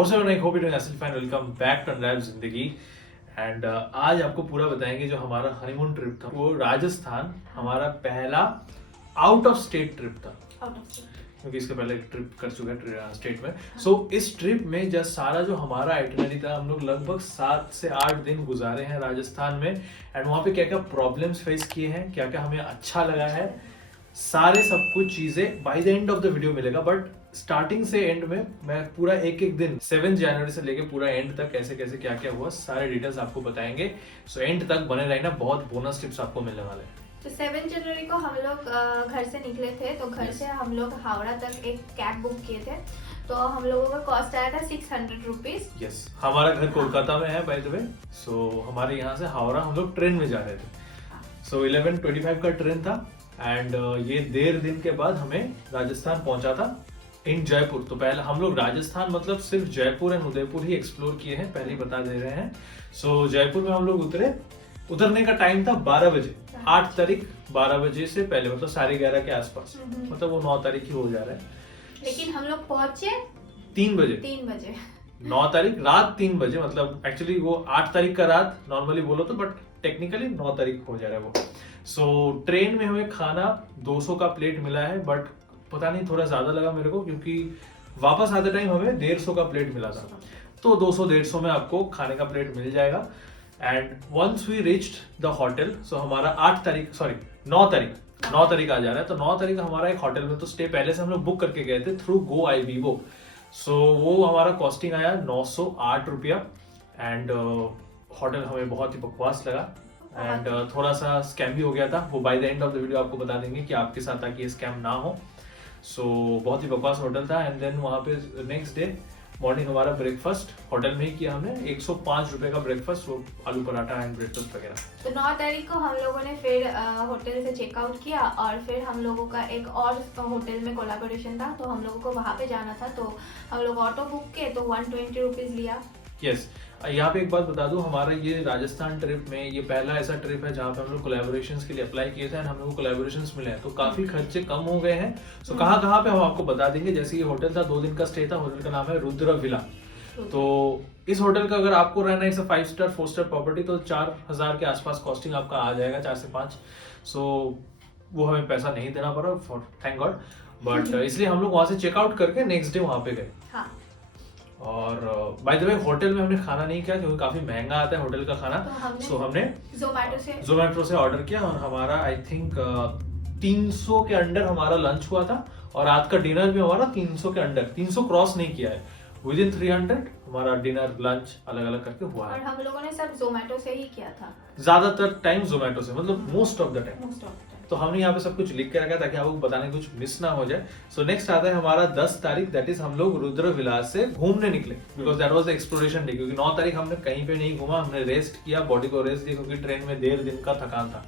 What's अप, I hope you doing absolutely fine. Welcome back to unwrap Zindagi. And आज आपको पूरा बताएंगे जो हमारा हनीमून ट्रिप था वो राजस्थान, हमारा पहला आउट ऑफ स्टेट ट्रिप था, क्योंकि इसके पहले ट्रिप कर चुके हैं स्टेट में। सो इस ट्रिप में जस्ट सारा जो हमारा आइटिनरी था, हम लोग लगभग 7 से 8 दिन गुजारे हैं राजस्थान में। एंड वहाँ पे क्या क्या प्रॉब्लम्स फेस किए हैं, क्या क्या हमें अच्छा लगा है, सारे सब कुछ चीजें by the end of the video मिलेगा। बट स्टार्टिंग से एंड में मैं पूरा एक एक दिन 7 जनवरी से लेके पूरा एंड तक कैसे कैसे क्या क्या हुआ सारे डिटेल्स आपको बताएंगे। सो एंड तक बने रहना, बहुत बोनस टिप्स आपको मिलने वाले हैं। तो 7 जनवरी को हम लोग घर से निकले थे, तो घर से हम लोग हावड़ा तक एक कैब बुक किए थे। तो हम लोगों का कॉस्ट आया था 600 रुपीज। यस, हमारा घर कोलकाता में है बाय द वे। सो हमारे यहाँ से हावड़ा हम लोग ट्रेन में जा रहे थे। सो 11:25 का ट्रेन था। एंड ये 1.5 दिन के बाद हमें राजस्थान पहुंचा था इन जयपुर। तो पहले हम लोग राजस्थान मतलब सिर्फ Jaipur and Udaipur he explore किए हैं, पहले ही बता दे रहे हैं। सो जयपुर में हम लोग उतरने का टाइम था 12 बजे, 8 तारीख 12 बजे से पहले, मतलब 11:30 के आसपास, मतलब वो 9 तारीख ही हो जा रहा है। लेकिन हम लोग पहुंचे 3 बजे 9 तारीख रात 3 बजे, मतलब एक्चुअली वो 8 तारीख का रात नॉर्मली बोलो तो, बट टेक्निकली 9 तारीख हो जा रहा है वो। सो ट्रेन में हमें खाना 200 का प्लेट मिला है, बट पता नहीं थोड़ा ज्यादा लगा मेरे को, क्योंकि वापस आते टाइम हमें 150 का प्लेट मिला था। तो 200-150 में आपको खाने का प्लेट मिल जाएगा। And once we reached the hotel, so हमारा 9 तारीख आ जा रहा है। तो 9 तारीख हमारा एक होटल में तो स्टे पहले से हम लोग बुक करके गए थे थ्रू गो IBIBO। सो वो हमारा कॉस्टिंग आया 908 रुपया। एंड होटल हमें बहुत ही बकवास लगा एंड थोड़ा सा स्कैम भी हो गया था। वो by the end of the video आपको बता देंगे कि आपके साथ ताकि ये स्कैम ना हो। सो बहुत ही बकवास होटल था। एंड देन वहाँ पे नेक्स्ट डे मॉर्निंग हमारा ब्रेकफास्ट होटल में ही किया हमने, 105 रुपए का ब्रेकफास्ट, वो आलू पराठा एंड ब्रेकफास्ट वगैरह। तो 9 तारीख को हम लोगों ने फिर होटल से चेकआउट किया और फिर हम लोगों का एक और होटल में कोलैबोरेशन था, तो हम लोगों को वहाँ पे जाना था। तो हम लोग ऑटो बुक किए, तो 120 रुपीज लिया। यस, यहाँ पे एक बात बता दूं, हमारा ये राजस्थान ट्रिप में ये पहला ऐसा ट्रिप है जहाँ पे हम लोग कोलैबोरेशंस के लिए अप्लाई किए थे एंड हम लोग को कोलैबोरेशंस मिले हैं, तो काफी खर्चे कम हो गए हैं। सो कहाँ पे हम आपको बता देंगे। जैसे ये होटल था, 2 दिन का स्टे था, होटल का नाम है रुद्र विला। तो इस होटल का अगर आपको रहना है 5 स्टार 4 स्टार प्रॉपर्टी, तो 4000 के आसपास कॉस्टिंग आपका आ जाएगा, 4 से 5। सो वो हमें पैसा नहीं देना पड़ा, फॉर थैंक गॉड। बट इसलिए हम लोग वहां से चेकआउट करके नेक्स्ट डे वहां पे गए। और बाय द वे होटल में हमने खाना नहीं किया क्योंकि काफी महंगा आता है होटल का खाना। तो हमने जोमेटो से ऑर्डर किया और हमारा आई थिंक 300 के अंडर हमारा लंच हुआ था। और रात का डिनर भी हमारा 300 के अंडर, 300 क्रॉस नहीं किया है, विदिन 300 हमारा डिनर लंच अलग अलग करके हुआ है। और हम लोगों ने सब जोमेटो से ही किया था, ज्यादातर टाइम जोमेटो से, मतलब मोस्ट ऑफ द टाइम। तो हमने यहाँ पे सब कुछ लिख के रखा ताकि आपको बताने कुछ मिस ना हो जाए। सो नेक्स्ट आता है हमारा 10 तारीख, दैट इज हम लोग रुद्र विलास से घूमने निकले, because that was exploration day. क्योंकि 9 तारीख हमने कहीं पे नहीं घूमा, हमने रेस्ट किया, बॉडी को रेस्ट दिया, क्योंकि ट्रेन में 1.5 दिन का थकान था।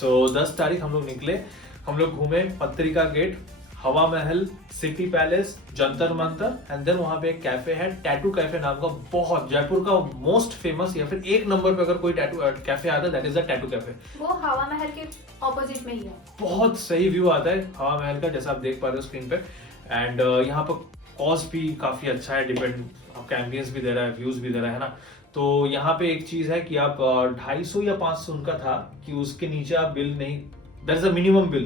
सो 10 तारीख हम लोग निकले, हम लोग घूमे पत्रिका gate, Hawa Mahal, city palace, Jantar Mantar, and then वहां पे एक कैफे है, टैटू कैफे नाम का, बहुत जयपुर का मोस्ट फेमस या फिर 1 नंबर पे अगर कोई टैटू कैफे आता है, that is the tattoo cafe. वो हवा महल के ऑपोजिट में ही है। बहुत सही व्यू आता है हवा महल का, जैसा आप देख पा रहे हो स्क्रीन पे। एंड यहाँ पर कॉस्ट भी काफी अच्छा है, डिपेंड आपका एम्बियंस भी दे रहा है, व्यूज भी दे रहा है ना। तो यहाँ पे एक चीज है कि आप 250 या 500 उनका था कि उसके नीचे आप बिल नहीं, There is a minimum bill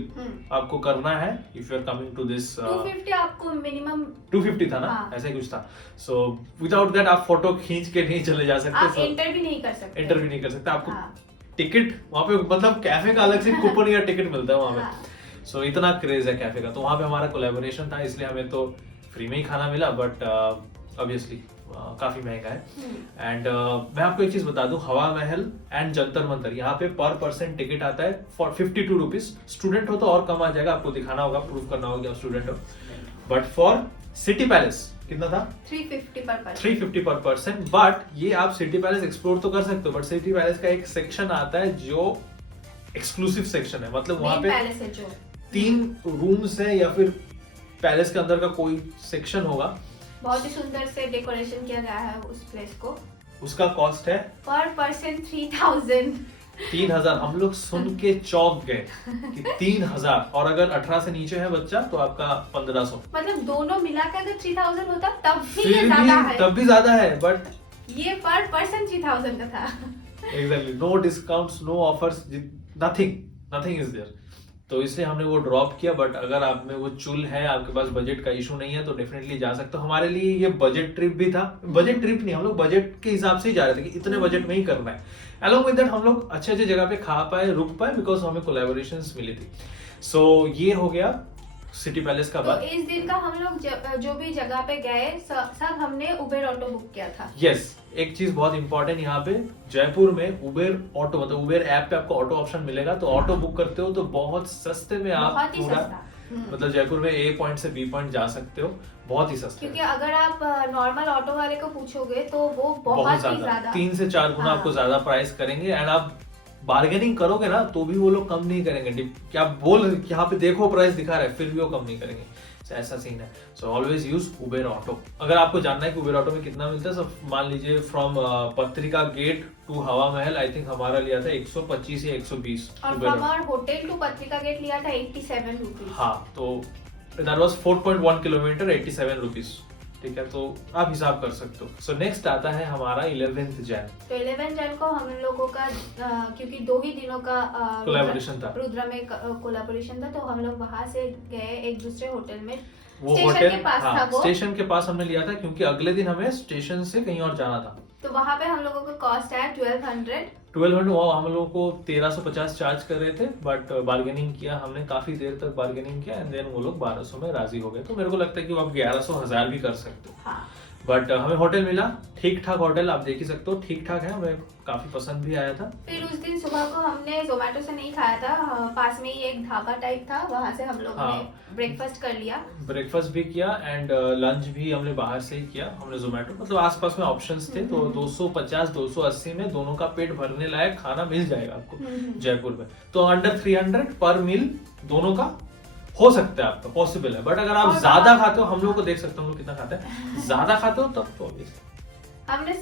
आपको करना है if you are coming to this 250 आपको मिनिमम 250 था ना। हाँ। ऐसा ही कुछ था। So without that आप फोटो खींच के नहीं चले जा सकते, आप एंटर भी नहीं कर सकते। आपको टिकट वहाँ पे, मतलब कैफे का अलग से कूपन या टिकट मिलता है वहाँ पे। सो इतना क्रेज है कैफे का। तो वहाँ पे हमारा कोलैबोरेशन था, इसलिए हमें तो फ्री में ही खाना मिला, बट ऑब्वियसली काफी महंगा है। एंड मैं आपको एक चीज बता दूं, हवा महल एंड जंतर मंतर यहाँ पे पर पर्सन टिकट आता है फॉर 52 रुपीज। स्टूडेंट हो तो और कम आ जाएगा, आपको दिखाना होगा, प्रूव करना होगा कि आप स्टूडेंट हो। बट फॉर सिटी पैलेस कितना था? 350 पर पर्सन। बट ये आप सिटी पैलेस एक्सप्लोर तो कर सकते हो, बट सिटी पैलेस का एक सेक्शन आता है जो एक्सक्लूसिव सेक्शन है, मतलब वहां पे 3 रूम्स है या फिर पैलेस के अंदर का कोई सेक्शन होगा। बहुत ही सुंदर से डेकोरेशन किया गया है उस प्लेस को। उसका कॉस्ट है पर पर्सन 3000। 3,000 हम लोग सुन के चौंक गए कि 3,000, और अगर 18 से नीचे है बच्चा तो आपका 1,500। मतलब दोनों मिलाकर अगर 3,000 होता तब भी फिर ये ज्यादा है। तब भी ज्यादा है, बट ये पर पर्सन 3,000 का था। Exactly, no discounts, no offers, nothing is there. तो इसलिए हमने वो ड्रॉप किया। बट अगर आप में वो चुल है, आपके पास बजट का इशू नहीं है, तो डेफिनेटली जा सकते हो। हमारे लिए ये बजट ट्रिप भी था, बजट ट्रिप नहीं, हम लोग बजट के हिसाब से ही जा रहे थे कि इतने बजट में ही करना है। अलॉन्ग विद दैट हम लोग अच्छे अच्छे जगह पे खा पाए, रुक पाए, बिकॉज हमें कोलैबोरेशंस मिली थी। सो ये हो गया सिटी पैलेस का तो बात। इस दिन का हम लोग जो भी जगह पे गए सब हमने उबेर ऑटो बुक किया था। यस, एक चीज बहुत इंपॉर्टेंट यहाँ पे, जयपुर में उबेर ऑटो, मतलब उबेर ऐप पे आपको ऑटो ऑप्शन मिलेगा, तो ऑटो बुक करते हो तो बहुत सस्ते में आप बहुत ही पूरा सस्ता। मतलब जयपुर में ए पॉइंट से बी पॉइंट जा सकते हो, बहुत ही सस्ते। क्योंकि अगर आप नॉर्मल ऑटो वाले को पूछोगे तो वो बहुत ही ज्यादा 3 से 4 गुना हाँ। आपको ज्यादा प्राइस करेंगे। एंड आप बार्गेनिंग करोगे ना तो भी वो लोग कम नहीं करेंगे। क्या बोल यहाँ पे देखो प्राइस दिखा रहा है, फिर भी वो कम नहीं करेंगे, ऐसा सीन है। So always use Uber auto. अगर आपको जानना है कि उबेर ऑटो में कितना मिलता है, सब मान लीजिए फ्रॉम पत्रिका गेट टू हवा महल, आई थिंक हमारा लिया था 125 या 120। और फ्रॉम आवर होटल टू पत्रिका गेट लिया था 87 रुपीज। हाँ, तो दैट वाज 4.1 किलोमीटर, 87 रुपीज। ठीक है, तो आप हिसाब कर सकते हो। सो नेक्स्ट आता है हमारा 11th जैन। तो 11 जन को हम लोगों का क्योंकि 2 ही दिनों का कोलैबोरेशन था, रुद्रा में कोलैबोरेशन था, तो हम लोग वहां से गए एक दूसरे होटल में। वो स्टेशन होटल के पास था वो। स्टेशन के पास हमने लिया था, क्योंकि अगले दिन हमें स्टेशन से कहीं और जाना था। तो वहां पे हम लोगों का कॉस्ट है 1200। वो हम लोगों को 1350 चार्ज कर रहे थे, बट बार्गेनिंग किया हमने, काफी देर तक बार्गेनिंग किया, एंड देन वो लोग 1200 में राजी हो गए। तो मेरे को लगता है कि वो आप 1100-1000 भी कर सकते हो। हाँ। बट हमें होटल मिला, ठीक ठाक होटल, आप देख ही सकते हो, ठीक ठाक है, हमें काफी पसंद भी आया था। फिर उस दिन सुबह को हमने जोमेटो से नहीं खाया था, पास में ही एक ढाबा टाइप था, वहां से हम लोगों ने ब्रेकफास्ट कर लिया। ब्रेकफास्ट भी किया एंड लंच भी हमने बाहर से ही किया, हमने जोमेटो, मतलब आसपास में ऑप्शंस थे, तो 250-280 में दोनों का पेट भरने लायक खाना मिल जाएगा आपको जयपुर में। तो अंडर 300 पर मील दोनों का हो सकता है, आपका पॉसिबल है। बट अगर आप ज्यादा खाते हो, हम लोग को देख सकते हो हम लोग कितना खाते हैं, ज्यादा खाते हो तब तो ऑब्वियसली हमने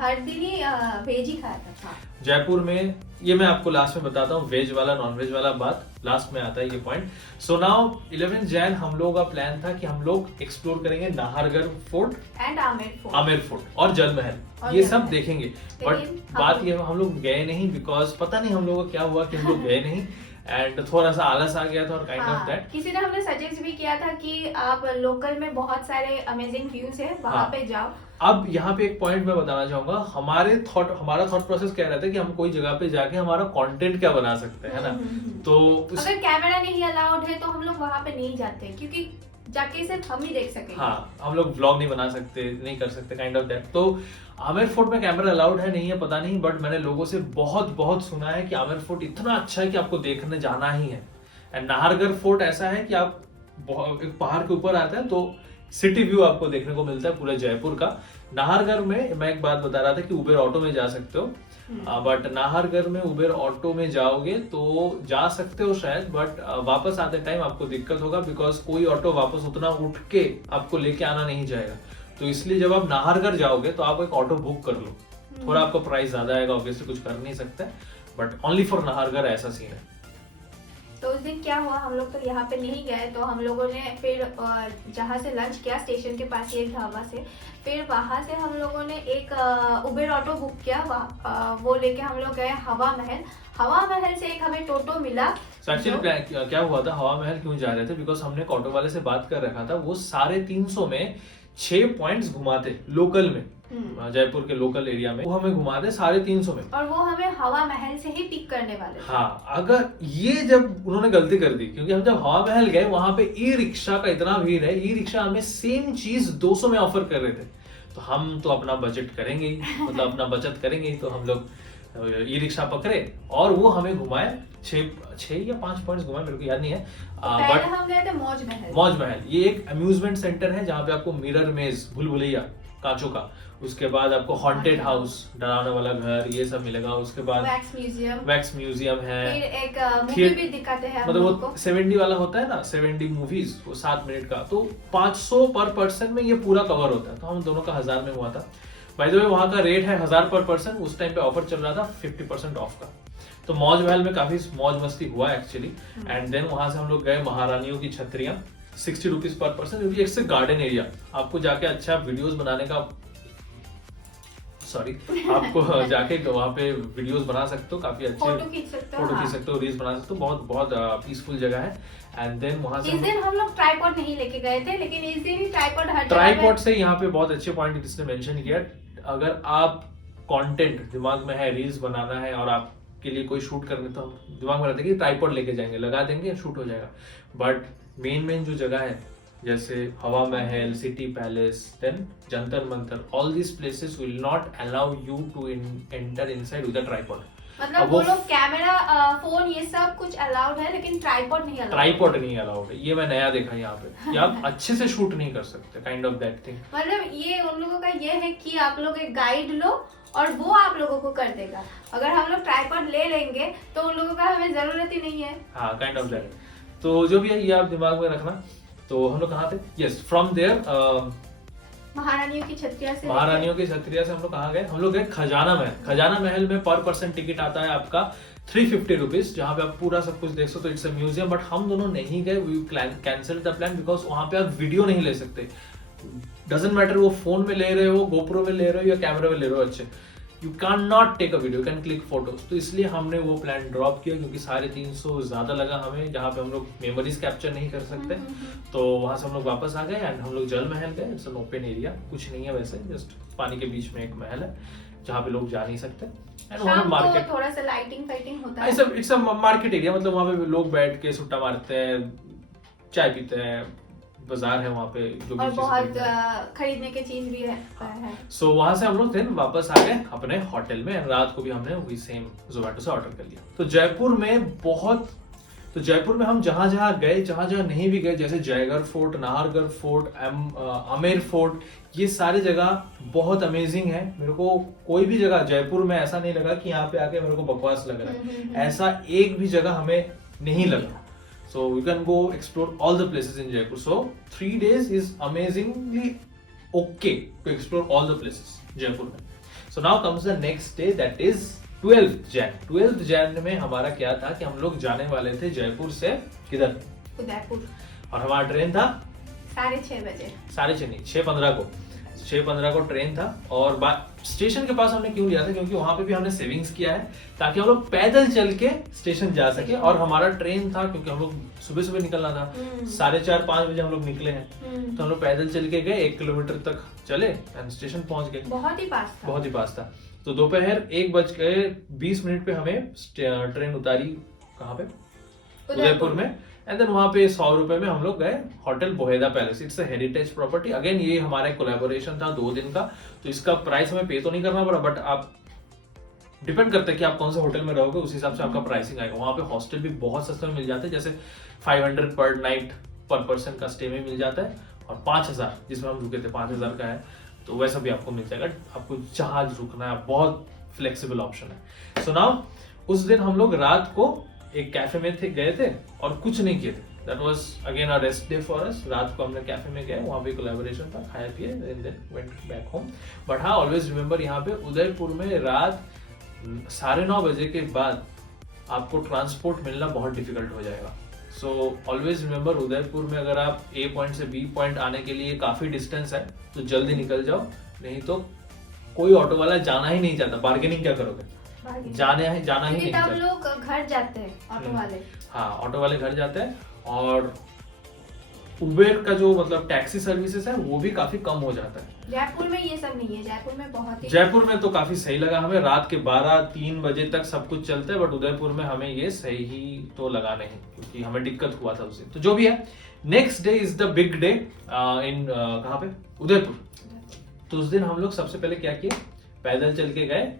हर दिन ही वेज ही खाया था। जयपुर में। ये मैं आपको लास्ट में बताता हूँ, वेज वाला नॉन वेज वाला बात लास्ट में आता है ये पॉइंट। सो नाउ 11 जैन हम लोगों का प्लान था कि हम लोग एक्सप्लोर करेंगे Nahargarh fort and Amer fort और जल महल, ये सब देखेंगे। बट बात ये, हम लोग गए नहीं, बिकॉज पता नहीं हम लोगों को क्या हुआ कि हम लोग गए नहीं, एंड थोड़ा सा आलस आ गया था और काइंड ऑफ दैट। किसी ने हमें सजेस्ट भी किया था कि आप लोकल में बहुत सारे अमेजिंग व्यूज है, वहां पे जाओ। अब यहाँ पे एक पॉइंट मैं बताना चाहूंगा, हमारा थॉट प्रोसेस क्या रहता है कि हम कोई जगह पे जाके हमारा कंटेंट क्या बना सकते हैं, है ना। तो अगर कैमरा नहीं अलाउड है तो हम लोग वहां पे नहीं जाते, क्योंकि जाके सिर्फ हम ही देख सकेंगे। हाँ, हम लोग व्लॉग नहीं बना सकते, नहीं कर सकते, काइंड ऑफ दैट। तो आमेर फोर्ट में कैमरा अलाउड है नहीं है पता नहीं, बट मैंने लोगों से बहुत सुना है कि आमेर फोर्ट इतना अच्छा है कि आपको देखने जाना ही है। एंड नाहरगढ़ फोर्ट ऐसा है कि आप एक पहाड़ के ऊपर आते हैं तो सिटी व्यू आपको देखने को मिलता है पूरे जयपुर का। नाहरगढ़ में मैं एक बात बता रहा था कि उबेर ऑटो में जा सकते हो, बट नाहरगढ़ में उबेर ऑटो में जाओगे तो जा सकते हो शायद, बट वापस आते टाइम आपको दिक्कत होगा, बिकॉज कोई ऑटो वापस उतना उठ के आपको लेके आना नहीं जाएगा। तो इसलिए जब आप नाहरगढ़ जाओगे तो आप एक ऑटो बुक कर लो, थोड़ा आपको प्राइस ज्यादा आएगा, ऑब्वियसली कुछ कर नहीं सकते, बट ओनली फॉर नाहरगढ़ ऐसा सीन है। तो उस दिन क्या हुआ, हम लोग तो यहाँ पे नहीं गए, तो हम लोगों ने फिर जहाँ से लंच किया स्टेशन के पास ही एक ढाबा से, फिर वहां से हम लोगों ने एक उबेर ऑटो बुक किया, वो लेके हम लोग गए हवा महल। हवा महल से एक हमें टोटो मिला। एक्चुअली क्या हुआ था, हवा महल क्यों जा रहे थे, बिकॉज हमने एक ऑटो वाले से बात कर रखा था, वो 350 में 6 पॉइंट्स घुमाते लोकल में, जयपुर के लोकल एरिया में, वो हमें घुमाते 350 में, और वो हमें हवा महल से ही पिक करने वाले। हाँ, अगर ये जब उन्होंने गलती कर दी, क्योंकि हम जब हवा महल गए वहां पे ई रिक्शा का इतना भीड़ है, ई रिक्शा हमें सेम चीज 200 में ऑफर कर रहे थे, तो हम तो अपना बजट करेंगे ही, मतलब अपना बचत करेंगे ही, तो हम लोग ई रिक्शा पकड़े और वो हमें घुमाए 6 या 5 पॉइंट्स घुमाए, मेरे को याद नहीं है। बट हम गए थे मौज महल। मौज महल ये एक अम्यूजमेंट सेंटर है जहाँ पे आपको मिरर मेज, भूल भुलैया कांचों का, उसके बाद आपको हॉन्टेड हाउस, डरावने वाला घर, ये सब मिलेगा। उसके बाद वैक्स म्यूजियम है, फिर एक मूवी भी दिखाते हैं, मतलब वो 70 वाला होता है ना, 70 मूवीज, वो 7 मिनट का, तो 500 पर पर्सन में ये पूरा कवर होता है। तो हम दोनों का 1000 में हुआ था। बाय द वे वहां का रेट है 1000 पर पर्सन, उस टाइम पे ऑफर चल रहा था 50% ऑफ का। तो मौज महल में काफी मौज मस्ती हुआ एक्चुअली। एंड देन वहां से हम लोग गए महारानियों की छतरियां, 60 रुपीज पर पर्सन, क्योंकि एक गार्डन एरिया, आपको जाके अच्छा वीडियोस बनाने का, सॉरी आपको जाके वहाँ पे वीडियोस बना सकते हो, काफी अच्छे फोटो खींच सकते हो, रील्स बना सकते हो, बहुत बहुत पीसफुल जगह है। एंड देन वहाँ से इस दिन हम लोग ट्राइपॉड नहीं लेके गए थे, लेकिन इस दिन ही ट्राइपॉड हर ट्राइपॉड से यहाँ पे बहुत अच्छे पॉइंट जिसने मेंशन किया, अगर आप कंटेंट दिमाग में है, रील्स बनाना है और आपके लिए कोई शूट करने, तो दिमाग में रहता है कि ट्राइपॉड लेके जाएंगे, लगा देंगे, शूट हो जाएगा। बट मेन जो जगह है जैसे Hawa Mahal, city palace, then Jantar Mantar, all this places will not allow you to enter inside with a tripod. मतलब वो लोग कैमरा, फोन ये सब कुछ अलाउड है, लेकिन ट्राइपॉड नहीं अलाउड। ट्राइपॉड नहीं अलाउड है, ये मैं नया देखा यहाँ पे कि आप अच्छे से शूट नहीं कर सकते, काइंड ऑफ दैट थिंग। मतलब ये उन लोगों का ये है कि आप लोग एक गाइड लो और वो आप लोगों को कर देगा। अगर हम लोग ट्राइपॉड ले लेंगे तो उन लोगों का हमें जरूरत ही नहीं है। हाँ, काइंड ऑफ दैट। तो जो भी है ये आप दिमाग में रखना। तो हम लोग कहाँ थे? यस, फ्रॉम देयर महारानियों की छतरिया से हम लोग कहाँ गए? हम लोग गए खजाना महल। खजाना महल में पर पर्सन टिकट आता है आपका 350 रुपीज, जहाँ पे आप पूरा सब कुछ देख सकते हो, इट्स अ म्यूजियम। बट हम दोनों नहीं गए, we cancel the plan, because वहाँ पे आप वीडियो नहीं ले सकते। डजंट मैटर वो फोन में ले रहे हो, गोप्रो में ले रहे हो या कैमरा में ले रहे हो, अच्छे you can not take a video, can click photos. तो इसलिए हमने वो प्लान ड्रॉप किया, क्योंकि 350 ज्यादा लगा हमें, जहाँ पे हम लोग मेमोरीज कैप्चर नहीं कर सकते। तो वहां से हम लोग वापस आ गए एंड हम लोग जल महल गए। इट्स एन ओपन एरिया, कुछ नहीं है वैसे, जस्ट पानी के बीच में एक महल है जहाँ पे लोग जा नहीं सकते। एंड वहाँ मार्केट, थोड़ा सा लाइटिंग फाइटिंग होता है, इट्स अ मार्केट एरिया, मतलब वहाँ पे लोग बैठ के सुट्टा मारते हैं, चाय पीते हैं, बाजार है वहाँ पे, जो भी और बहुत खरीदने की चीज भी है। सो वहां से हम लोग देन वापस आ गए अपने होटल में। रात को भी हमने वही सेम जोमैटो से ऑर्डर कर लिया। तो जयपुर में हम जहां जहां गए, जहां जहां नहीं भी गए, जैसे Jaigarh fort, Nahargarh fort, Amer fort, ये सारी जगह बहुत अमेजिंग है। मेरे को कोई भी जगह जयपुर में ऐसा नहीं लगा कि यहाँ पे आके मेरे को बकवास लग रहा है, ऐसा एक भी जगह हमें नहीं लगा। So we can go explore all the places in Jaipur. So 3 days is amazingly okay to explore all the places Jaipur में. So now comes the next day, that is 12th Jan. 12th Jan में हमारा क्या था कि हम लोग जाने वाले थे जयपुर से किधर? उदयपुर। और हमारा ट्रेन था 6:30 बजे। 6:30 नहीं, 6:15 को ट्रेन था। और स्टेशन के पास हमने क्यों लिया था? क्योंकि वहां पे भी हमने सेविंग्स किया है ताकि हम लोग पैदल चल के स्टेशन जा सके। और हमारा ट्रेन था, क्योंकि हम लोग सुबह सुबह निकलना था, 4:30-5 बजे हम लोग निकले हैं, तो हम लोग पैदल चल के गए, 1 किलोमीटर तक चले एंड स्टेशन पहुंच गए। बहुत ही पास था। तो दोपहर 1:20 पे हमें ट्रेन उतारी, कहाँ पे? उदयपुर में। एंड देन वहां पे 100 रुपए में हम लोग गए hotel Boheda palace. It's a heritage property. Again ये हमारा कोलैबोरेशन था 2 दिन का, तो इसका प्राइस हमें पे तो नहीं करना पड़ा, बट आप डिपेंड करता है कि आप कौन से होटल में रहोगे, उस हिसाब से आपका प्राइसिंग आएगा। वहां पे हॉस्टल भी बहुत सस्ते में मिल जाते हैं, जैसे 500 पर नाइट पर पर्सन का स्टे में मिल जाता है, और 5000 जिसमें हम रुके थे 5000 का है, तो वैसा भी आपको मिल जाएगा। आपको जहां रुकना है, बहुत फ्लेक्सिबल ऑप्शन है। सो नाउ उस दिन हम लोग रात को एक कैफे में गए थे और कुछ नहीं किए थे। That was again a rest day for us. रात को हमने कैफे में गए, वहां पे कोलैबोरेशन था, खाया पिए, and then went back home. But हाँ, ऑलवेज रिमेंबर यहाँ पे उदयपुर में रात 9:30 बजे के बाद आपको ट्रांसपोर्ट मिलना बहुत डिफिकल्ट हो जाएगा। सो ऑलवेज रिमेंबर, उदयपुर में अगर आप ए पॉइंट से बी पॉइंट आने के लिए काफी डिस्टेंस है, तो जल्दी निकल जाओ, नहीं तो कोई ऑटो वाला जाना ही नहीं चाहता। बार्गेनिंग क्या करोगे? जाना ही नहीं चाहता। लोग घर जाते हैं ऑटो वाले। हाँ, ऑटो वाले घर जाते हैं। और उबेर का जो मतलब टैक्सी सर्विसेज है वो भी काफी कम हो जाता है। जयपुर में ये सब नहीं है। जयपुर में तो काफी सही लगा हमें। रात के 12-3 बजे तक सब कुछ चलता है, बट उदयपुर में हमें ये सही ही तो लगा नहीं, क्योंकि हमें दिक्कत हुआ था उसे। तो जो भी है, next day is the big day in कहाँ पे? उदयपुर। तो उस दिन हम लोग सबसे पहले क्या किए? पैदल चल के गए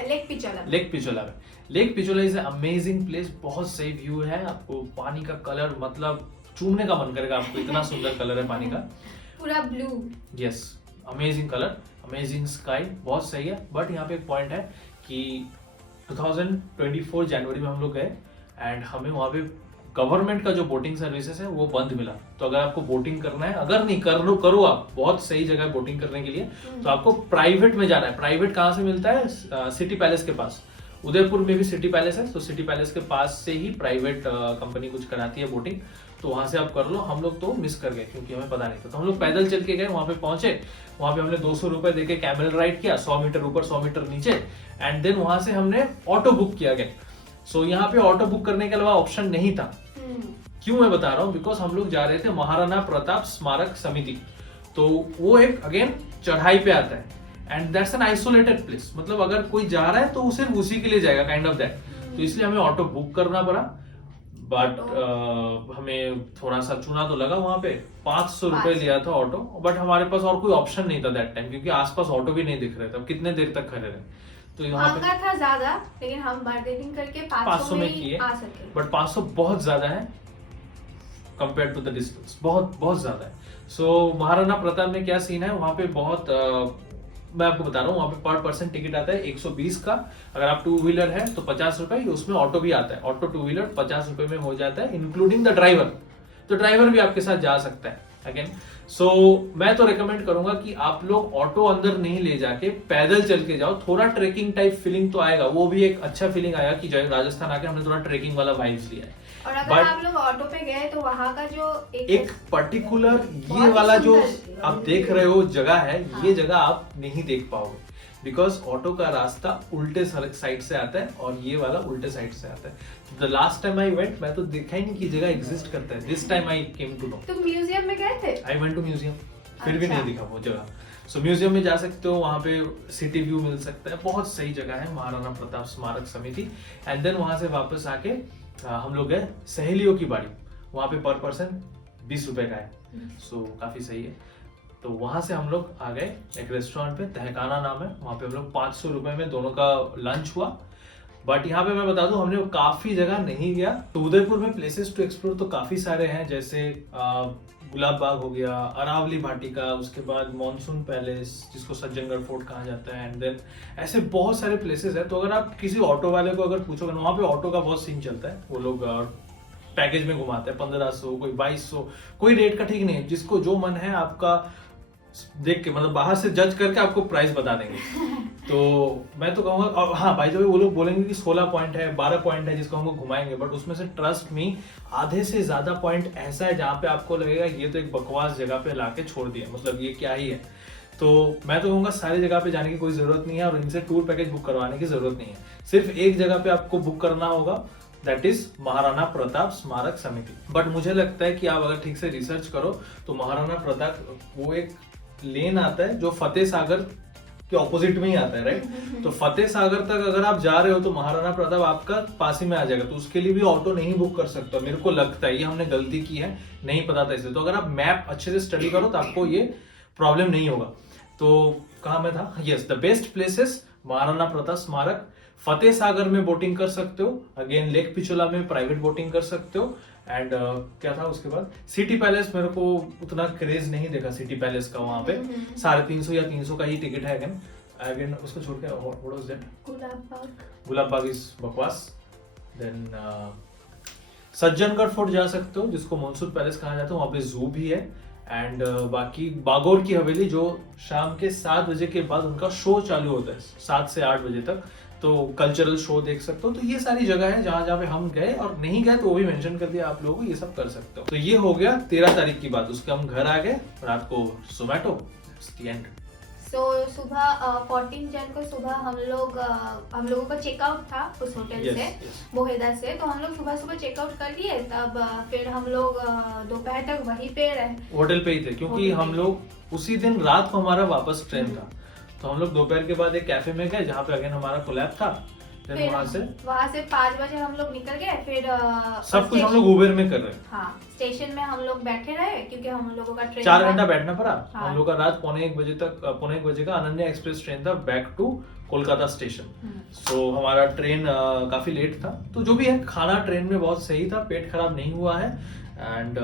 लेक पिछोला में। Lake Pichola is amazing place. बहुत सही व्यू है, आपको पानी का कलर मतलब चूमने का मन करेगा आपको, इतना सुंदर कलर है पानी का, पूरा blue. Yes, amazing colour, amazing sky, बहुत सही है। बट यहाँ पे एक पॉइंट है कि 2024 जनवरी में हम लोग गए एंड हमें वहाँ पे गवर्नमेंट का जो बोटिंग सर्विसेज है वो बंद मिला। तो अगर आपको बोटिंग करना है, अगर नहीं करो आप, बहुत सही जगह है बोटिंग करने के लिए, तो आपको प्राइवेट में जाना है। प्राइवेट कहाँ से मिलता है? सिटी पैलेस के पास। उदयपुर में भी सिटी पैलेस है, तो सिटी पैलेस के पास से ही प्राइवेट कंपनी कुछ कराती है बोटिंग, तो वहां से आप कर लो। हम लोग तो मिस कर गए क्योंकि हमें पता नहीं था, तो हम लोग पैदल चल के गए, वहां पे पहुंचे, वहां पे हमने 200 रुपए देके कैमल राइड किया, 100 मीटर ऊपर 100 मीटर नीचे, एंड देन वहां से हमने ऑटो बुक किया गया। सो यहाँ पे ऑटो बुक करने के अलावा ऑप्शन नहीं था। क्यों मैं बता रहा हूँ, बिकॉज हम लोग जा रहे थे महाराणा प्रताप स्मारक समिति, तो वो एक अगेन चढ़ाई पे आता है, and that's an isolated place, मतलब अगर कोई जा रहा है तो वो सिर्फ उसी के लिए जाएगा, काइंड ऑफ दैट। तो इसलिए हमें ऑटो बुक करना पड़ा, बट हमें थोड़ा सा चुना तो लगा वहां पे, 500 रुपए लिया था ऑटो, बट हमारे पास और कोई ऑप्शन नहीं था दैट टाइम, क्योंकि आसपास ऑटो भी नहीं दिख रहे थे। अब कितने देर तक खड़े रहे, तो यहाँ महंगा था ज्यादा, लेकिन हम बार्गेनिंग करके 500 में किए, आ सके। बट 500 बहुत ज्यादा है कंपेयर टू द डिस्टेंस, बहुत बहुत ज्यादा है। सो महाराणा प्रताप में क्या सीन है, वहां पे बहुत मैं आपको बता रहा हूँ, वहां पे पर पर्सन टिकट आता है 120 का। अगर आप 2 व्हीलर है तो 50 रुपए, उसमें ऑटो भी आता है, ऑटो 2 व्हीलर 50 रुपए में हो जाता है, इंक्लूडिंग द ड्राइवर। तो ड्राइवर भी आपके साथ जा सकता है अगेन। सो मैं तो रिकमेंड करूंगा कि आप लोग ऑटो अंदर नहीं ले जाके पैदल चल के जाओ, थोड़ा ट्रेकिंग टाइप फीलिंग तो आएगा, वो भी एक अच्छा फीलिंग आया कि राजस्थान आके हमने थोड़ा ट्रेकिंग वाला वाइब्स लिया है। और अगर आप लोग ऑटो पे गए तो वहाँ का जो एक पर्टिकुलर ये वाला जो आप देख रहे हो जगह है, हाँ। ये जगह आप नहीं देख पाओगे, बिकॉज ऑटो का रास्ता उल्टे साइड से आता है और ये वाला उल्टे साइड से आता है। The last time I went, मैं तो देखा ही नहीं कि जगह एग्जिस्ट करता है। This time I came to know. तुम म्यूजियम में गए थे? आई वेंट टू म्यूजियम, फिर भी नहीं दिखा वो जगह। सो म्यूजियम में जा सकते हो, वहां पे सिटी व्यू मिल सकता है, बहुत सही जगह है महाराणा प्रताप स्मारक समिति। एंड देन वहां से वापस आके हम लोग गए सहेलियों की बाड़ी, वहां पे पर पर्सन 20 रुपए का है, सो काफी सही है। तो वहां से हम लोग आ गए एक रेस्टोरेंट पे, तहखाना नाम है, वहां पे हम लोग 500 रुपए में दोनों का लंच हुआ। बट यहाँ पे मैं बता दूं, हमने काफी जगह नहीं गया। तो उदयपुर में प्लेसेस टू एक्सप्लोर तो काफी सारे हैं, जैसे गुलाब बाग हो गया, अरावली भाटिका, उसके बाद मॉनसून पैलेस जिसको सज्जनगढ़ फोर्ट कहा जाता है, एंड देन ऐसे बहुत सारे प्लेसेस है। तो अगर आप किसी ऑटो वाले को अगर पूछोगे, वहाँ पे ऑटो का बहुत सीन चलता है, वो लोग पैकेज में घुमाते हैं, 1500 कोई 2200, कोई रेट का ठीक नहीं है, जिसको जो मन है आपका देख के, मतलब बाहर से जज करके आपको प्राइस बता देंगे। तो मैं तो कहूंगा, और हाँ बाय द वे वो लोग बोलेंगे कि 16 पॉइंट है, 12 पॉइंट है जिसको हमको घुमाएंगे, बट उसमें से ट्रस्ट मी आधे से ज्यादा पॉइंट ऐसा है जहाँ पे आपको लगेगा ये तो एक बकवास जगह पे लाके छोड़ दिया, मतलब ये क्या ही है। तो मैं तो कहूंगा सारी जगह पे जाने की कोई जरूरत नहीं है, और इनसे टूर पैकेज बुक करवाने की जरूरत नहीं है। सिर्फ एक जगह पे आपको बुक करना होगा, दैट इज महाराणा प्रताप स्मारक समिति। बट मुझे लगता है कि आप अगर ठीक से रिसर्च करो तो महाराणा प्रताप वो एक लेन आता है जो फतेह सागर के ऑपोजिट में ही आता है, राइट। तो फतेह सागर तक अगर आप जा रहे हो तो महाराणा प्रताप आपका पास ही में आ जाएगा, तो उसके लिए भी ऑटो नहीं बुक कर सकते हो। मेरे को लगता है ये हमने गलती की है, नहीं पता था इसलिए। तो अगर आप मैप अच्छे से स्टडी करो तो आपको ये प्रॉब्लम नहीं होगा। तो कहाँ मैं था, yes, the best places Maharana Pratap स्मारक, फतेह सागर में बोटिंग कर सकते हो, अगेन लेक पिछोला में प्राइवेट बोटिंग कर सकते हो, एंड क्या था उसके बाद सिटी पैलेस। मेरे को उतना क्रेज नहीं देखा सिटी पैलेस का, वहां पे 350 या 300 का ही टिकट है। अगेन उसको छोड़ के what was that, Gulab Bagh is बकवास। देन सज्जनगढ़ फोर्ट जा सकते हो, जिसको मॉनसून पैलेस कहा जाता है, वहां पे जू भी है। एंड बाकी बागोर की हवेली, जो शाम के 7 बजे के बाद उनका शो चालू होता है, 7 से 8 बजे तक, तो कल्चरल शो देख सकते हो। तो ये सारी जगह है जहां जहां पे हम गए, और नहीं गए तो वो भी मेंशन कर दिया आप लोगों को, ये सब कर सकते हो। तो ये हो गया 13 तारीख की बात। उसके हम घर आ गए, रात को जोमेटो, एंड सो सुबह 14 जन को सुबह हम लोगों का चेकआउट था उस होटल से, बोहेदा से। तो हम लोग सुबह चेकआउट कर लिए, तब फिर हम लोग दोपहर तक वहीं पे रहे, होटल पे ही थे, क्योंकि हम लोग उसी दिन रात को हमारा वापस ट्रेन था। तो हम लोग दोपहर के बाद एक कैफे में गए जहाँ पे अगेन हमारा कोलैब था। फिर वहाँ से 5 बजे हम लोग निकल गए। फिर सब कुछ हम लोग उबेर में कर रहे हैं। हाँ, स्टेशन में हम लोग बैठे रहे, क्योंकि हम लोगों का ट्रेन 4 घंटा बैठना पड़ा। हाँ। हम लोग का रात 1:45 बजे का अनन्या एक्सप्रेस ट्रेन था बैक टू कोलकाता स्टेशन। सो हमारा ट्रेन काफी लेट था। तो जो भी है, खाना ट्रेन में बहुत सही था, पेट खराब नहीं हुआ है। एंड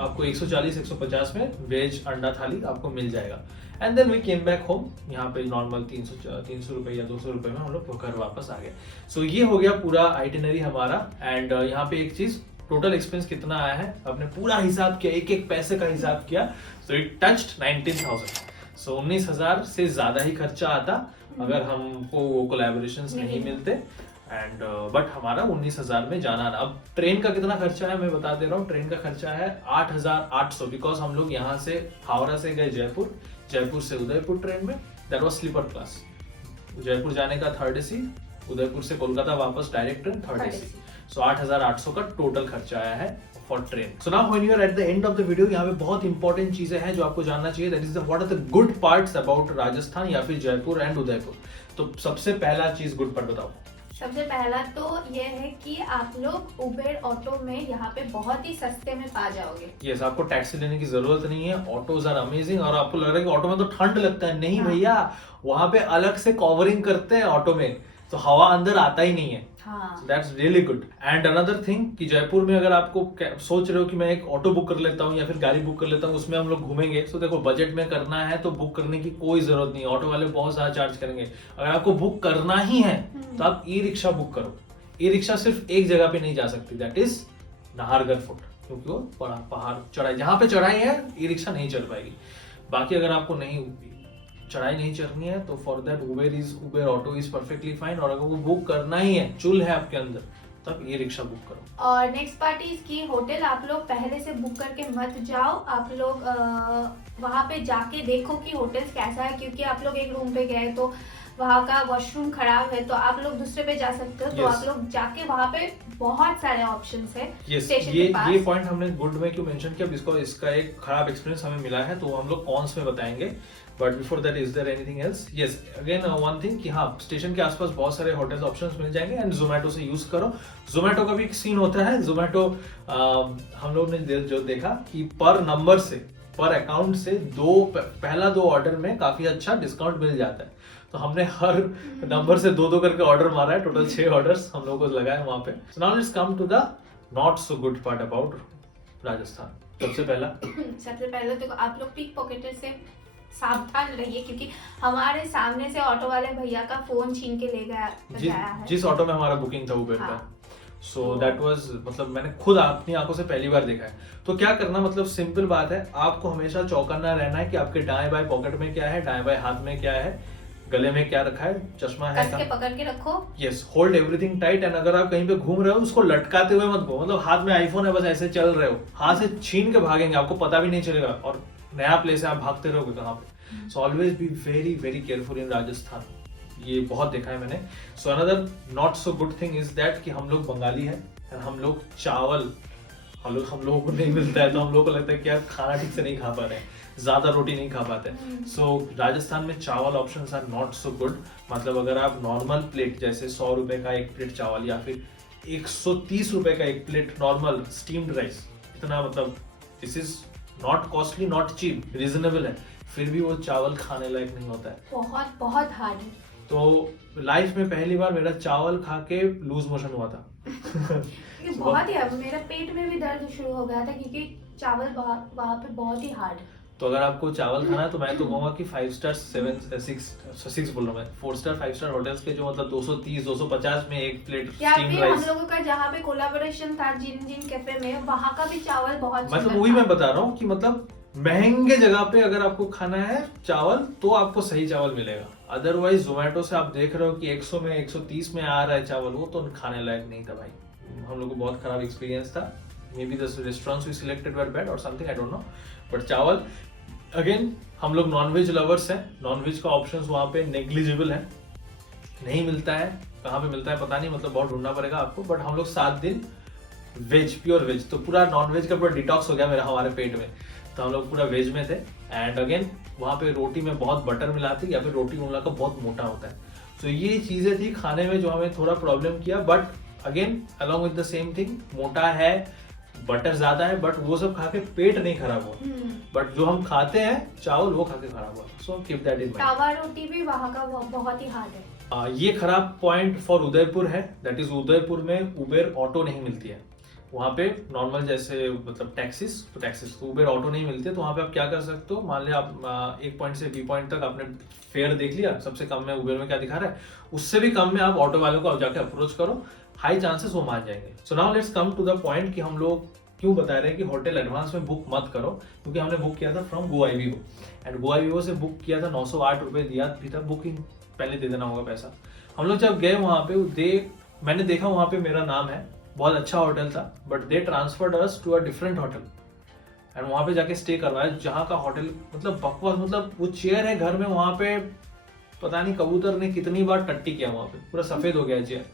आपको 140-150 में वेज अंडा थाली आपको मिल जाएगा। And then we came back home. यहाँ पे नॉर्मल 300 रुपए या 200 रुपए में हम लोग घर वापस आ गए। सो ये हो गया पूरा आइटिनरी हमारा। एंड यहाँ पे एक चीज, टोटल एक्सपेंस कितना आया है, आपने पूरा हिसाब किया, एक एक पैसे का हिसाब किया, सो इट टच्ड 19,000। सो 19,000 से ज्यादा ही खर्चा आता अगर हमको वो कोलैबोरेशंस नहीं मिलते एंड बट हमारा 19,000 में जाना ना। अब ट्रेन का कितना खर्चा है मैं बता दे रहा हूँ। ट्रेन का खर्चा है 8,800 बिकॉज हम लोग यहाँ से हावड़ा से गए जयपुर, जयपुर से उदयपुर ट्रेन में, that was sleeper class. Jaipur जाने का 3rd AC, उदयपुर से कोलकाता वापस डायरेक्ट ट्रेन 3rd AC। सो 8,800 का टोटल खर्चा आया है for train. So now when you are at the end of the video, यहाँ पे बहुत इंपॉर्टेंट चीजें हैं जो आपको जानना चाहिए। That is what are the good parts about Rajasthan या फिर जयपुर एंड उदयपुर। तो सबसे पहला चीज गुड पार्ट बताओ। सबसे पहला तो ये है कि आप लोग उबेर ऑटो में यहाँ पे बहुत ही सस्ते में पा जाओगे। यस, आपको टैक्सी लेने की जरूरत नहीं है। Autos are amazing. और आपको लग रहा है कि ऑटो में तो ठंड लगता है, नहीं भैया, वहां पे अलग से कवरिंग करते हैं ऑटो में, तो हवा अंदर आता ही नहीं है। That's really good. And another thing कि जयपुर में अगर आपको सोच रहे हो कि मैं एक ऑटो बुक कर लेता हूँ या फिर गाड़ी बुक कर लेता हूँ, उसमें हम लोग घूमेंगे, तो देखो बजट में करना है तो बुक करने की कोई जरूरत नहीं है। ऑटो वाले बहुत ज्यादा चार्ज करेंगे। अगर आपको बुक करना ही है तो आप ई रिक्शा बुक करो। ई रिक्शा सिर्फ एक जगह पे नहीं जा सकती, दैट इज नाहरगढ़ फोर्ट, क्योंकि वो पहाड़ चढ़ाई, जहां पे चढ़ाई है ई रिक्शा नहीं चल पाएगी। बाकी अगर आपको नहीं चढ़ाई नहीं चढ़नी है तो for that Uber auto is perfectly fine. और अगर वो बुक करना ही है, चुल है आपके अंदर, तब ये रिक्शा बुक करो। और नेक्स्ट पार्ट इज की होटल आप लोग पहले से बुक करके मत जाओ। आप लोग वहाँ पे जाके देखो कि होटल कैसा है, क्योंकि आप लोग एक रूम पे गए तो वहाँ का वॉशरूम खराब है तो आप लोग दूसरे पे जा सकते हो। तो आप लोग जाके वहाँ पे बहुत सारे ऑप्शंस है स्टेशन के पास। ये पॉइंट हमने गुड में क्यों मेंशन किया, बिकॉज इसका एक खराब एक्सपीरियंस हमें मिला है, तो हम लोग कॉन्स में बताएंगे। But before that, is there anything else? Yes, again one thing कि हाँ, स्टेशन के आसपास बहुत सारे होटल्स ऑप्शंस मिल जाएंगे एंड जोमेटो से यूज करो। जोमेटो का भी एक सीन होता है। जोमेटो हम लोग ने जो देखा कि पर नंबर से, पर अकाउंट से पहला दो ऑर्डर में काफी अच्छा डिस्काउंट मिल जाता है। तो हमने हर नंबर से 2-2 करके ऑर्डर मारा है। टोटल 6 ऑर्डर्स हम लोगों को लगा है वहां पे। So now let's come to the not so good part about Rajasthan. सबसे पहले तो आप लोग पिक पॉकेटर से सावधान रहिए, क्योंकि हमारे सामने से ऑटो वाले भैया का फोन छीन के ले गया है। जिस ऑटो में हमारा बुकिंग था उबेर का। सो दैट वाज, मतलब मैंने खुद अपनी आंखों से पहली बार देखा है। तो क्या करना, मतलब सिंपल बात है, आपको हमेशा चौकन्ना रहना है कि आपके दाएं बाएं पॉकेट में क्या है, दाएं बाएं हाथ में क्या है, गले में क्या रखा है, चश्मा है, कस के पकड़ के रखो। Yes, hold everything tight. And अगर आप कहीं पे घूम रहे हो उसको लटकाते हुए मत घूमो। मतलब हाथ में आईफोन है, बस ऐसे चल रहे हो, हाथ से छीन के भागेंगे, आपको पता भी नहीं चलेगा और नया प्लेस है, आप भागते रहोगे कहाँ पे। So always be very very careful in Rajasthan. ये बहुत देखा है मैंने। So another not so good thing is that कि हम लोग बंगाली है, हम लोग चावल हम लोगों को नहीं मिलता है, तो हम लोगों को लगता है कि यार खाना ठीक से नहीं खा पा रहे हैं, ज्यादा रोटी नहीं खा पाते। सो राजस्थान में चावल options are not so good. मतलब अगर आप नॉर्मल प्लेट जैसे 100 रुपए का एक प्लेट चावल या फिर 130 रुपए का एक प्लेट नॉर्मल स्टीम्ड राइस, इतना मतलब this is not costly, not cheap, reasonable है, फिर भी वो चावल खाने लायक नहीं होता है। बहुत बहुत हार्ड है। तो लाइफ में पहली बार मेरा चावल खा के लूज मोशन हुआ था। बहुत ही, मेरा पेट में भी दर्द शुरू हो गया था क्योंकि चावल वहाँ पे बहुत ही हार्ड है। तो अगर आपको चावल खाना है तो मैं तो कहूंगा कि 5 स्टार 6 बोल रहा हूँ मैं, 4 स्टार 5 स्टार होटल्स के जो मतलब 230-250 में एक प्लेट स्टीम राइस। हम लोगों का जहाँ पे कोलैबोरेशन था जिन कैफे में, वहाँ का भी चावल बहुत, मतलब वही मैं बता रहा हूँ कि मतलब महंगे जगह पे अगर आपको खाना है चावल तो आपको सही चावल मिलेगा। अदरवाइज जोमेटो से आप देख रहे हो कि 100 में 130 में आ रहा है चावल, वो तो खाने लायक नहीं था भाई। हम लोग को बहुत खराब एक्सपीरियंस था। May be the restaurants we selected were bad or something, I don't know. But चावल अगेन, हम लोग नॉनवेज लवर्स हैं, नॉनवेज का ऑप्शंस वहाँ पे नेग्लिजिबल है, नहीं मिलता है। कहाँ पे मिलता है पता नहीं, मतलब बहुत ढूंढना पड़ेगा आपको। बट हम लोग 7 दिन वेज, प्योर वेज, तो पूरा नॉनवेज का पूरा डिटॉक्स हो गया मेरा हमारे पेट में। तो हम लोग पूरा वेज में थे। एंड अगेन वहाँ पे रोटी में बहुत बटर मिलाती या फिर रोटी उन लोगों का बहुत मोटा होता है। तो ये चीजें थी खाने में जो हमें थोड़ा प्रॉब्लम किया। But again along with the same thing, मोटा है, बटर ज्यादा है, बट वो सब खा के पेट नहीं खराब हुआ। बट जो हम खाते हैं चावल, वो खा के खराब हुआ। So keep that in mind. तवा रोटी भी वहाँ का बहुत ही हार्ड है। ये खराब पॉइंट फॉर उदयपुर है, दैट इज उदयपुर में उबेर ऑटो नहीं मिलती है। वहाँ पे नॉर्मल जैसे मतलब टैक्सीज तो उबेर ऑटो नहीं मिलती है। तो वहाँ पे आप क्या कर सकते हो, मान लिया आप एक पॉइंट से बी पॉइंट तक आपने फेयर देख लिया, सबसे कम में उबेर में क्या दिखा रहा है, उससे भी कम में आप ऑटो वालों को जाके अप्रोच करो, हाई चांसेस वो मान जाएंगे। So now let's come to the point कि हम लोग क्यों बता रहे हैं कि होटल एडवांस में बुक मत करो, क्योंकि हमने बुक किया था फ्रॉम गोआईबीबो एंड गोआईबीबो से बुक किया था, 908 रुपए दिया भी था, बुकिंग पहले दे देना होगा पैसा। हम लोग जब गए वहाँ पे मैंने देखा वहाँ पे मेरा नाम है, बहुत अच्छा होटल था, but they transferred us to a different hotel and वहाँ पे जाके स्टे करवाया, जहाँ का होटल मतलब बकवास, मतलब वो चेयर है घर में, वहाँ पे पता नहीं कबूतर ने कितनी बार टट्टी किया, वहाँ पे पूरा सफेद हो गया चेयर,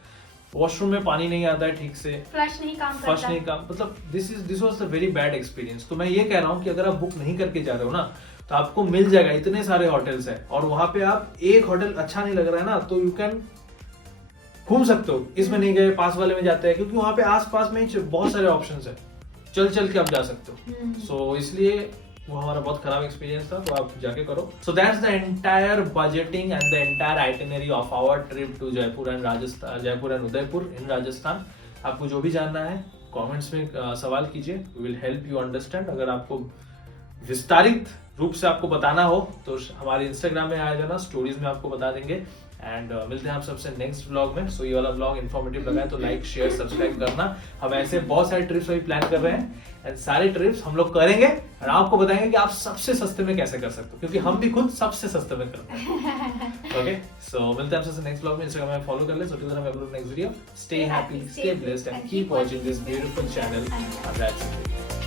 वॉशरूम में पानी नहीं आता है ठीक से, फ्लश नहीं काम मतलब this was the very bad experience. तो मैं ये कह रहा हूँ कि अगर आप बुक नहीं करके जा रहे हो ना, तो आपको मिल जाएगा, इतने सारे होटल्स हैं और वहां पे आप एक होटल अच्छा नहीं लग रहा है ना, तो यू कैन घूम सकते हो, इसमें नहीं गए पास वाले में जाते हैं, क्योंकि वहां पे आसपास में ही बहुत सारे ऑप्शंस है, चल के आप जा सकते हो। सो इसलिए वो हमारा बहुत खराब एक्सपीरियंस था, तो आप जाके करो। So that's the entire budgeting and the entire itinerary of our trip to Jaipur and Rajasthan, Jaipur and Udaipur in Rajasthan. आपको जो भी जानना है कमेंट्स में सवाल कीजिए, we will help you understand. अगर आपको विस्तारित रूप से आपको बताना हो तो हमारे इंस्टाग्राम में आ जाना, स्टोरीज में आपको बता देंगे। एंड मिलते हैं आप सबसे नेक्स्ट व्लॉग में। सो ये वाला व्लॉग इन्फॉर्मेटिव लगा है तो लाइक शेयर सब्सक्राइब करना। हम ऐसे बहुत सारे ट्रिप्स अभी प्लान कर रहे हैं एंड सारे ट्रिप्स हम लोग करेंगे और आपको बताएंगे कि आप सबसे सस्ते में कैसे कर सकते हो, क्योंकि हम भी खुद सबसे सस्ते में करते हैं। ओके, सो मिलते हैं आप सबसे नेक्स्ट व्लॉग में। इंस्टाग्राम में फॉलो कर ले, so till then I upload next video. Stay happy, stay blessed and keep watching this beautiful channel.